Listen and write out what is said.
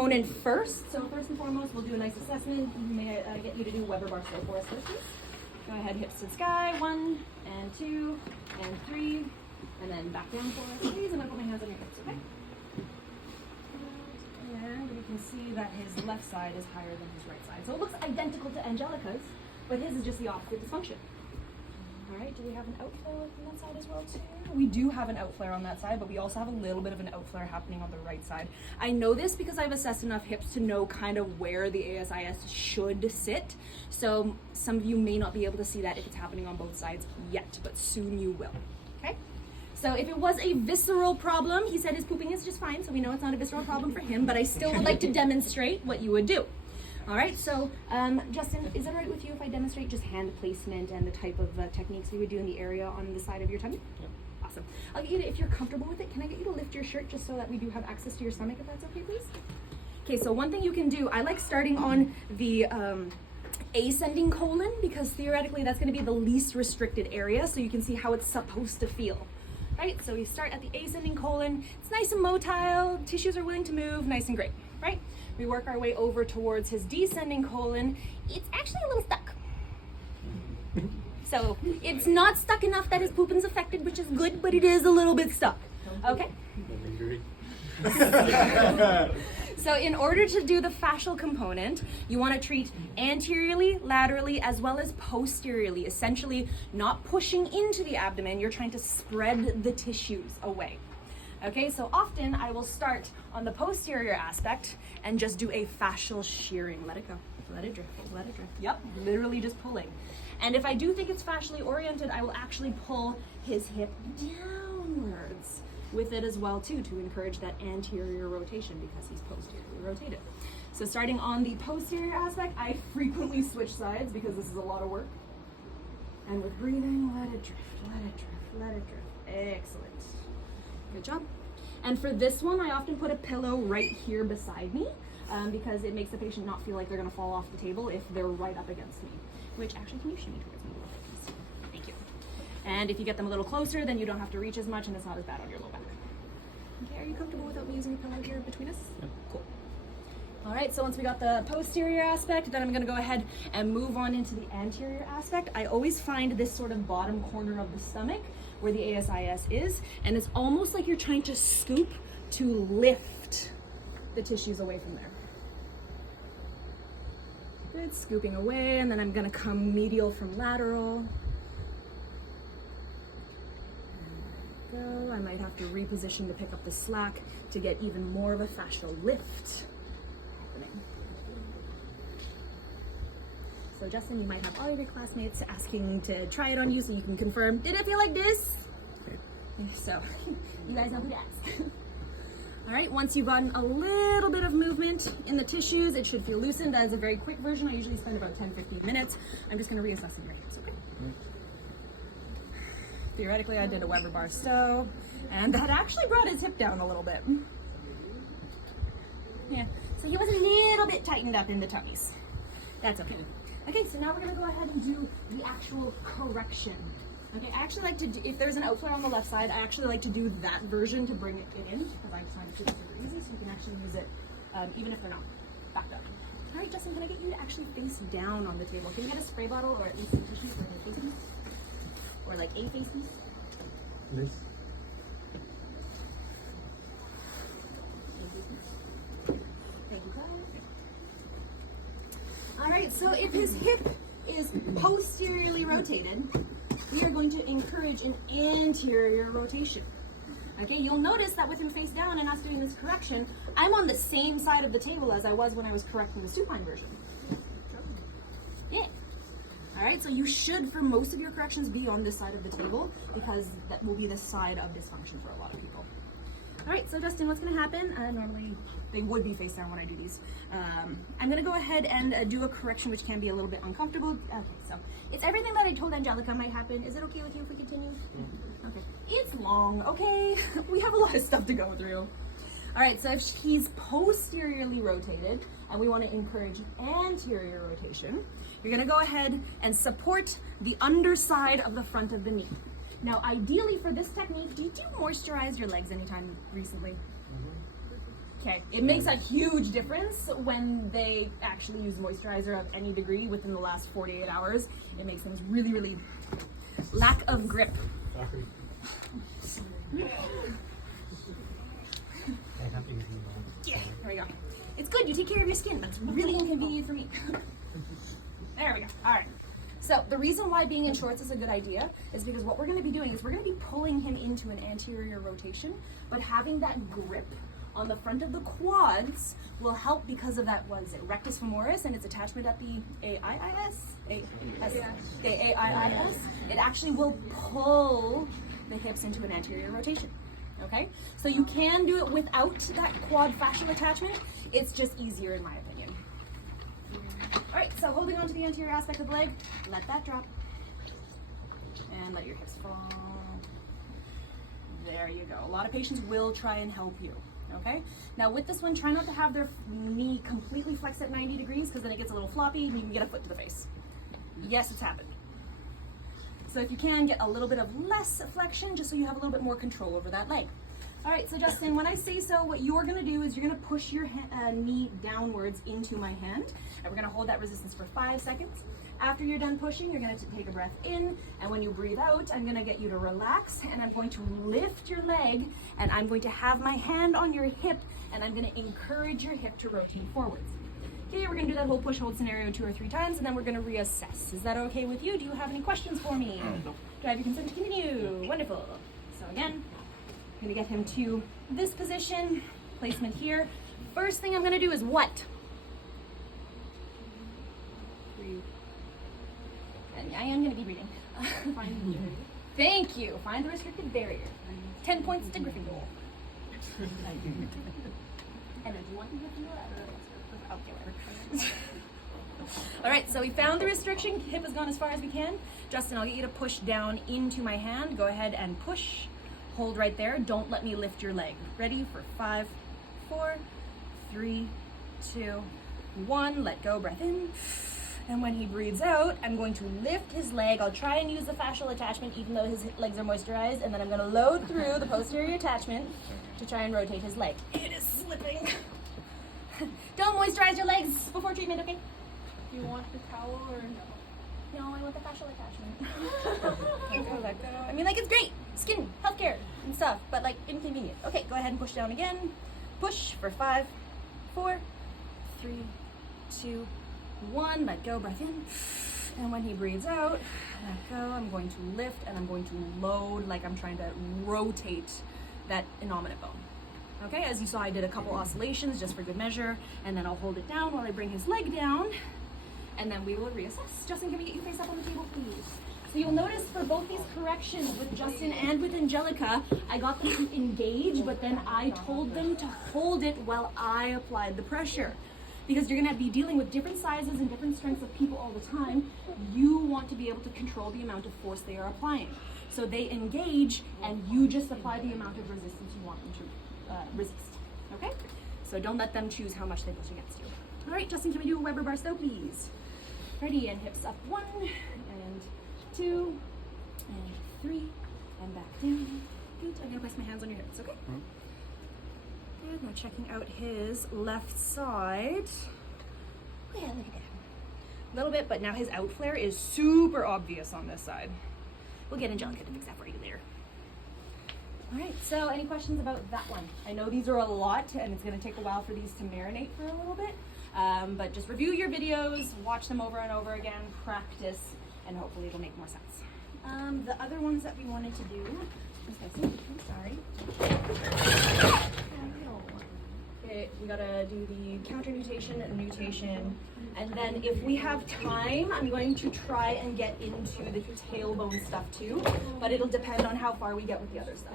component first. So first and foremost, we'll do a nice assessment. May I get you to do Weber bar slow for us, please? Go ahead, hips to the sky. 1 and 2 and 3, and then back down for us, please. And I'll put my hands on your hips, okay? And we can see that his left side is higher than his right side. So it looks identical to Angelica's, but his is just the opposite dysfunction. All right, do we have an outflare on that side as well too? We do have an outflare on that side, but we also have a little bit of an outflare happening on the right side. I know this because I've assessed enough hips to know kind of where the ASIS should sit. So some of you may not be able to see that if it's happening on both sides yet, but soon you will, okay? So if it was a visceral problem, he said his pooping is just fine, so we know it's not a visceral problem for him, but I still would like to demonstrate what you would do. All right, so Justin, is it all right with you if I demonstrate just hand placement and the type of techniques we would do in the area on the side of your tummy? Yep. Awesome. I'll get you to, if you're comfortable with it, can I get you to lift your shirt just so that we do have access to your stomach, if that's okay, please? Okay, so one thing you can do, I like starting on the ascending colon because theoretically that's going to be the least restricted area, so you can see how it's supposed to feel. Right, so we start at the ascending colon. It's nice and motile, tissues are willing to move, nice and great, right? We work our way over towards his descending colon. It's actually a little stuck. So it's not stuck enough that his pooping's affected, which is good, but it is a little bit stuck, okay? So in order to do the fascial component, you want to treat anteriorly, laterally, as well as posteriorly, essentially not pushing into the abdomen, you're trying to spread the tissues away. Okay, so often I will start on the posterior aspect and just do a fascial shearing. Let it go, let it drift, let it drift. Yep, literally just pulling. And if I do think it's fascially oriented, I will actually pull his hip downwards with it as well too, to encourage that anterior rotation because he's posteriorly rotated. So starting on the posterior aspect, I frequently switch sides because this is a lot of work. And with breathing, let it drift, let it drift, let it drift. Excellent. Good job. And for this one, I often put a pillow right here beside me because it makes the patient not feel like they're gonna fall off the table if they're right up against me. Which actually, can you shimmy towards me a little bit, please? Thank you. And if you get them a little closer, then you don't have to reach as much and it's not as bad on your low back. Okay, are you comfortable without me using a pillow here between us? Yeah. Cool. All right, so once we got the posterior aspect, then I'm gonna go ahead and move on into the anterior aspect. I always find this sort of bottom corner of the stomach where the ASIS is, and it's almost like you're trying to scoop to lift the tissues away from there. Good, scooping away, and then I'm gonna come medial from lateral. Go. I might have to reposition to pick up the slack to get even more of a fascial lift happening. So Justin, you might have all your classmates asking to try it on you so you can confirm, did it feel like this? Okay. So you guys know who to ask. All right, once you've gotten a little bit of movement in the tissues, it should feel loosened. As a very quick version, I usually spend about 10-15 minutes. I'm just gonna reassess your hips, okay? Theoretically, I did a Weber bar stow, and that actually brought his hip down a little bit. Yeah, so he was a little bit tightened up in the tummies. That's okay. Okay, so now we're gonna go ahead and do the actual correction. Okay, I actually like to do, if there's an outflare on the left side, I actually like to do that version to bring it in, because I find it super easy, so you can actually use it even if they're not backed up. All right, Justin, can I get you to actually face down on the table? Can you get a spray bottle or at least some tissue for your face piece? Or like a face piece? Liz? Thank you, guys. All right, so if his hip is posteriorly rotated, we are going to encourage an anterior rotation. Okay, you'll notice that with him face down and us doing this correction, I'm on the same side of the table as I was when I was correcting the supine version. Yeah. All right, so you should, for most of your corrections, be on this side of the table because that will be the side of dysfunction for a lot of people. All right, so Justin, what's gonna happen? Normally they would be face down when I do these. I'm gonna go ahead and do a correction which can be a little bit uncomfortable. Okay, so it's everything that I told Angelica might happen. Is it okay with you if we continue? Yeah. Okay, it's long, okay? We have a lot of stuff to go through. All right, so if he's posteriorly rotated and we wanna encourage anterior rotation, you're gonna go ahead and support the underside of the front of the knee. Now, ideally for this technique, do you moisturize your legs anytime recently? Okay, it makes a huge difference when they actually use moisturizer of any degree within the last 48 hours. It makes things really, really lack of grip. Sorry. Yeah, there we go. It's good, you take care of your skin, but it's really inconvenient for me. There we go, all right. So the reason why being in shorts is a good idea is because what we're gonna be doing is we're gonna be pulling him into an anterior rotation, but having that grip on the front of the quads will help because of that, what is it, rectus femoris and its attachment at the AIIS? AIIS. It actually will pull the hips into an anterior rotation. Okay, so you can do it without that quad fascial attachment. It's just easier in my opinion. All right, so holding on to the anterior aspect of the leg, let that drop. And let your hips fall. There you go. A lot of patients will try and help you. Okay, now with this one, try not to have their knee completely flexed at 90 degrees because then it gets a little floppy and you can get a foot to the face. Yes, it's happened. So if you can, get a little bit of less flexion just so you have a little bit more control over that leg. All right, so Justin, when I say so, what you're gonna do is you're gonna push your knee downwards into my hand, and we're gonna hold that resistance for 5 seconds. After you're done pushing, you're gonna take a breath in, and when you breathe out, I'm gonna get you to relax, and I'm going to lift your leg, and I'm going to have my hand on your hip, and I'm gonna encourage your hip to rotate forwards. Okay, we're gonna do that whole push-hold scenario 2 or 3 times, and then we're gonna reassess. Is that okay with you? Do you have any questions for me? Do I have your consent to continue? Wonderful. So again, I'm gonna get him to this position, placement here. First thing I'm gonna do is what? Breathe. And I am gonna be breathing. Thank you. Find the restricted barrier. 10 points to Gryffindor. And if you want to Gryffindor, okay, whatever. All right, so we found the restriction. Hip has gone as far as we can. Justin, I'll get you to push down into my hand. Go ahead and push. Hold right there. Don't let me lift your leg. Ready for 5, 4, 3, 2, 1. Let go. Breath in. And when he breathes out, I'm going to lift his leg. I'll try and use the fascial attachment even though his legs are moisturized. And then I'm going to load through the posterior attachment to try and rotate his leg. It is slipping. Don't moisturize your legs before treatment, okay? Do you want the towel or no? No, I want the fascial attachment. Let go. I mean, like, it's great. Skin, healthcare, and stuff, but, like, inconvenient. Okay, go ahead and push down again. Push for 5, 4, 3, 2, 1. Let go, breath in. And when he breathes out, let go. I'm going to lift and I'm going to load like I'm trying to rotate that innominate bone. Okay, as you saw, I did a couple oscillations just for good measure, and then I'll hold it down while I bring his leg down, and then we will reassess. Justin, can we get you face up on the table, please? So you'll notice for both these corrections with Justin and with Angelica, I got them to engage, but then I told them to hold it while I applied the pressure. Because you're gonna be dealing with different sizes and different strengths of people all the time, you want to be able to control the amount of force they are applying. So they engage, and you just apply the amount of resistance you want them to resist. Okay? So don't let them choose how much they push against you. All right, Justin, can we do a Weber bar stow, please? Ready, and hips up 1, and 2, and 3, and back down. Good. I'm gonna place my hands on your hips, okay? Good. Now checking out his left side. Yeah, look at that. A little bit, but now his out flare is super obvious on this side. We'll get Angelica to fix that for you later. All right, so any questions about that one? I know these are a lot, and it's gonna take a while for these to marinate for a little bit, but just review your videos, watch them over and over again, practice, and hopefully it'll make more sense. The other ones that we wanted to do, I'm sorry. Okay, we gotta do the counter nutation and nutation, and then if we have time, I'm going to try and get into the tailbone stuff too, but it'll depend on how far we get with the other stuff.